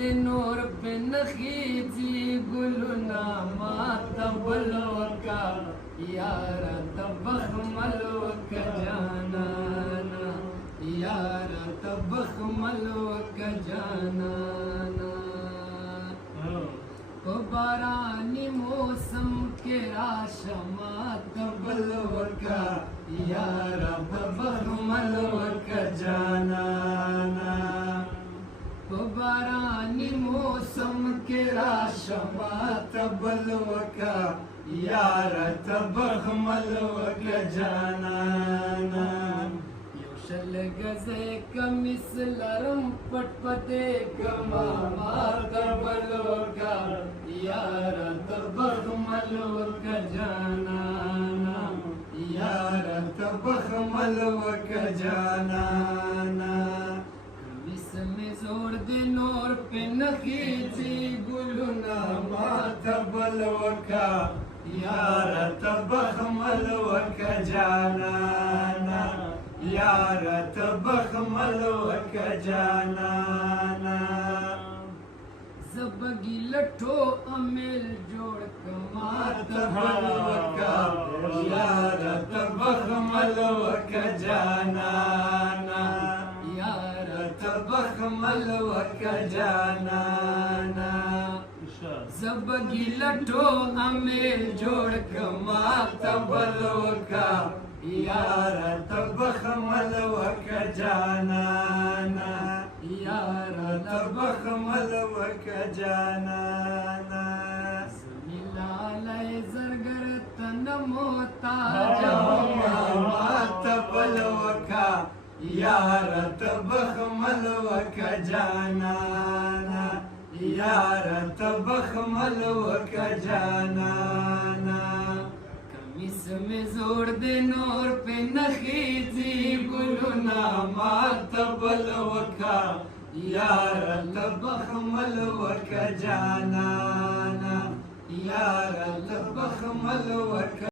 د نور په نخیږي ګلونه ماته بل وکا یاره ته بخمل وکه جانانا یاره ته بخمل وکه جانانا په باراني موسم کې راشه ماته بل وکه یاره ته بخمل وکه جانانا په باراني موسم کې راشه ماته بل وکه یاره ته بخمل وکه جانانا یو شل ګزې کمیس لرم پټ پټې کما ماته بل وکه یاره ته بخمل وکه جانانا یاره ته بخمل وکه جانانا میں زور دے نور پہ نخیجی گلنا ماتا بل وکا یارا تبخمل وکا جانانا یارا تبخمل وکا جانانا زبگی لٹھو امیل جوڑ کماتا بل وکا یارا تبخمل وکا جانانا بخمل وکه جانانا زبگی لٹو امیل جوڑ کما تبل وکا یارا تبخمل وکه جانانا یارا تبخمل وکه جانانا زمیلالای زرگر تنموتا جوما تبل وکا یاره ته بخمل وکه جانانا یاره ته بخمل وکه جانانا کمیس میں زور دے نور پہ نخیجی گلونا ماته بل وکه یاره ته بخمل وکه جانانا یاره ته بخمل وکه